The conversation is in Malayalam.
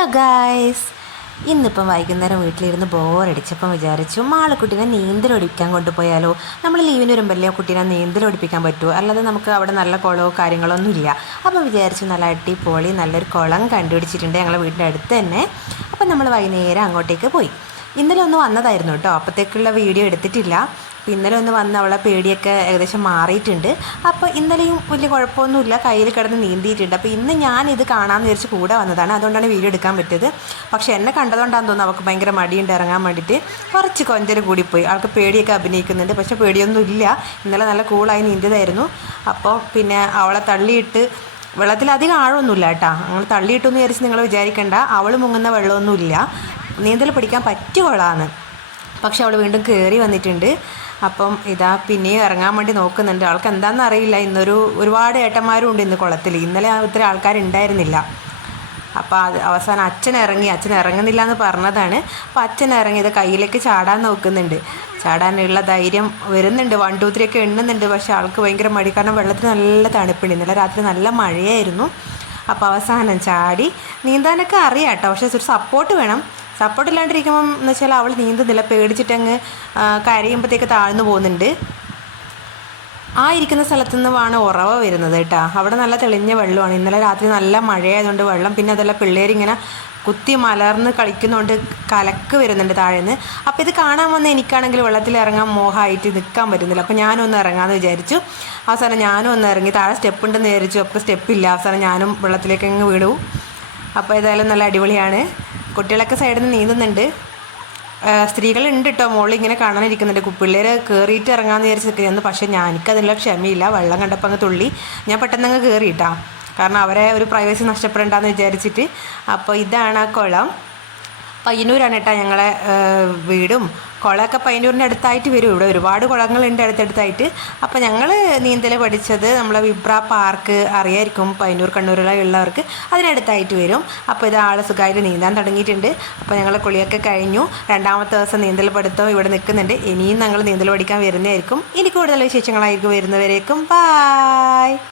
ഹലോ ഗായ്സ്, ഇന്നിപ്പം വൈകുന്നേരം വീട്ടിലിരുന്ന് ബോറടിച്ചപ്പം വിചാരിച്ചു മാളക്കുട്ടീനെ നീന്തൽ ഒടിപ്പിക്കാൻ കൊണ്ടുപോയാലോ. നമ്മൾ ലീവിന് വരുമ്പോഴല്ലേ കുട്ടീനെ നീന്തൽ ഒടിപ്പിക്കാൻ പറ്റുമോ, അല്ലാതെ നമുക്ക് അവിടെ നല്ല കുളമോ കാര്യങ്ങളൊന്നും ഇല്ല. അപ്പം വിചാരിച്ചു നല്ല അടിപൊളി നല്ലൊരു കുളം കണ്ടുപിടിച്ചിട്ടുണ്ട് ഞങ്ങളുടെ വീടിൻ്റെ അടുത്ത് തന്നെ. അപ്പം നമ്മൾ വൈകുന്നേരം അങ്ങോട്ടേക്ക് പോയി. ഇന്നലെ ഒന്ന് വന്നതായിരുന്നു കേട്ടോ, അപ്പോഴത്തേക്കുള്ള വീഡിയോ എടുത്തിട്ടില്ല. അപ്പോൾ ഇന്നലെ ഒന്ന് വന്ന് അവളെ പേടിയൊക്കെ ഏകദേശം മാറിയിട്ടുണ്ട്. അപ്പോൾ ഇന്നലെയും വലിയ കുഴപ്പമൊന്നുമില്ല, കയ്യിൽ കിടന്ന് നീന്തിയിട്ടുണ്ട്. അപ്പോൾ ഇന്ന് ഞാനിത് കാണാമെന്ന് വിചാരിച്ച് കൂടെ വന്നതാണ്, അതുകൊണ്ടാണ് വീഡിയോ എടുക്കാൻ പറ്റിയത്. പക്ഷേ എന്നെ കണ്ടതുകൊണ്ടാണെന്ന് തോന്നുന്നു അവൾക്ക് ഭയങ്കര മടിയുണ്ട് ഇറങ്ങാൻ വേണ്ടിയിട്ട്. കുറച്ച് കൊഞ്ചൽ കൂടിപ്പോയി, അവൾക്ക് പേടിയൊക്കെ അഭിനയിക്കുന്നുണ്ട്, പക്ഷേ പേടിയൊന്നുമില്ല. ഇന്നലെ നല്ല കൂളായി നീന്തിയതായിരുന്നു. അപ്പോൾ പിന്നെ അവളെ തള്ളിയിട്ട് വെള്ളത്തിലധികം ആഴമൊന്നുമില്ല കേട്ടോ, അങ്ങനെ തള്ളിയിട്ടെന്ന് വിചാരിച്ച് നിങ്ങൾ വിചാരിക്കേണ്ട. അവൾ മുങ്ങുന്ന വെള്ളമൊന്നുമില്ല, നീന്തൽ പഠിക്കാൻ പറ്റിയ കുളമാണ്. പക്ഷെ അവൾ വീണ്ടും കയറി വന്നിട്ടുണ്ട്. അപ്പം ഇതാ പിന്നെയും ഇറങ്ങാൻ വേണ്ടി നോക്കുന്നുണ്ട്. അവൾക്ക് എന്താണെന്ന് അറിയില്ല. ഒരുപാട് ഏട്ടന്മാരും ഉണ്ട് ഇന്ന് കുളത്തിൽ. ഇന്നലെ ഇത്ര ആൾക്കാരുണ്ടായിരുന്നില്ല. അപ്പോൾ അവസാനം അച്ഛൻ ഇറങ്ങുന്നില്ല എന്ന് പറഞ്ഞതാണ്. അപ്പോൾ അച്ഛൻ ഇറങ്ങിയത് കയ്യിലേക്ക് ചാടാൻ നോക്കുന്നുണ്ട്. ചാടാനുള്ള ധൈര്യം വരുന്നുണ്ട്, 1 2 3 ഒക്കെ എണ്ണുന്നുണ്ട്. പക്ഷേ ആൾക്ക് ഭയങ്കര മടി, കാരണം വെള്ളത്തിന് നല്ല തണുപ്പുണ്ട്. ഇന്നലെ രാത്രി നല്ല മഴയായിരുന്നു. അപ്പോൾ അവസാനം ചാടി. നീന്താനൊക്കെ അറിയാം കേട്ടോ, പക്ഷേ ഒരു സപ്പോർട്ട് വേണം. സപ്പോർട്ട് ഇല്ലാണ്ടിരിക്കുമ്പം എന്ന് വെച്ചാൽ അവൾ നീന്തുന്നില്ല, പേടിച്ചിട്ടങ്ങ് കരയുമ്പോഴത്തേക്ക് താഴ്ന്നു പോകുന്നുണ്ട്. ആ ഇരിക്കുന്ന സ്ഥലത്തു നിന്ന് വേണം ഉറവ വരുന്നത് കേട്ടോ. അവിടെ നല്ല തെളിഞ്ഞ വെള്ളമാണ്. ഇന്നലെ രാത്രി നല്ല മഴയായതുകൊണ്ട് വെള്ളം, പിന്നെ അതല്ല പിള്ളേരിങ്ങനെ കുത്തി മലർന്ന് കളിക്കുന്നതുകൊണ്ട് കലക്ക് വരുന്നുണ്ട് താഴേന്ന്. അപ്പോൾ ഇത് കാണാൻ വന്ന എനിക്കാണെങ്കിൽ വെള്ളത്തിൽ ഇറങ്ങാൻ മോഹമായിട്ട് നിൽക്കാൻ പറ്റുന്നില്ല. അപ്പോൾ ഞാനൊന്ന് ഇറങ്ങാമെന്ന് വിചാരിച്ചു. അവസാനം ഞാനും ഒന്ന് ഇറങ്ങി. താഴെ സ്റ്റെപ്പ് ഉണ്ടെന്ന് വിചാരിച്ചു, അപ്പോൾ സ്റ്റെപ്പില്ല. അവസാനം ഞാനും വെള്ളത്തിലേക്ക് അങ്ങ് വീണു. അപ്പോൾ ഏതായാലും നല്ല അടിപൊളിയാണ്. കുട്ടികളൊക്കെ സൈഡിൽ നിന്ന് നീന്തുന്നുണ്ട്. സ്ത്രീകളുണ്ട് കേട്ടോ, മുകളിൽ ഇങ്ങനെ കാണാനിരിക്കുന്നുണ്ട്. പിള്ളേർ കയറിയിട്ട് ഇറങ്ങാമെന്ന് വിചാരിച്ചിരിക്കുന്നു. പക്ഷേ എനിക്കതിനുള്ള ക്ഷമയില്ല. വെള്ളം കണ്ടപ്പോൾ അങ്ങ് തുള്ളി. ഞാൻ പെട്ടെന്ന് അങ്ങ് കയറിയിട്ടാ, കാരണം അവരെ ഒരു പ്രൈവസി നഷ്ടപ്പെടണ്ടെന്ന് വിചാരിച്ചിട്ട്. അപ്പോൾ ഇതാണ് ആ കുളം. പയ്യന്നൂരാണ് കേട്ടോ ഞങ്ങളെ വീടും. കുളമൊക്കെ പയ്യന്നൂരിൻ്റെ അടുത്തായിട്ട് വരും. ഇവിടെ ഒരുപാട് കുളങ്ങളുണ്ട് അടുത്തടുത്തായിട്ട്. അപ്പോൾ ഞങ്ങൾ നീന്തൽ പഠിച്ചത് നമ്മളെ വിബ്ര പാർക്ക് അറിയായിരിക്കും, പയ്യന്നൂർ കണ്ണൂരിലുള്ളവർക്ക്, അതിനടുത്തായിട്ട് വരും. അപ്പോൾ ഇത് ആൾ സുഖമായിട്ട് നീന്താൻ തുടങ്ങിയിട്ടുണ്ട്. അപ്പോൾ ഞങ്ങൾ കുളിയൊക്കെ കഴിഞ്ഞു. 2ാമത്തെ ദിവസം നീന്തൽ പഠിത്തം ഇവിടെ നിൽക്കുന്നുണ്ട്. ഇനിയും ഞങ്ങൾ നീന്തൽ പഠിക്കാൻ വരുന്നതായിരിക്കും. ഇനി കൂടുതൽ വിശേഷങ്ങളായിരിക്കും വരുന്നവരേക്കും. ബായ്.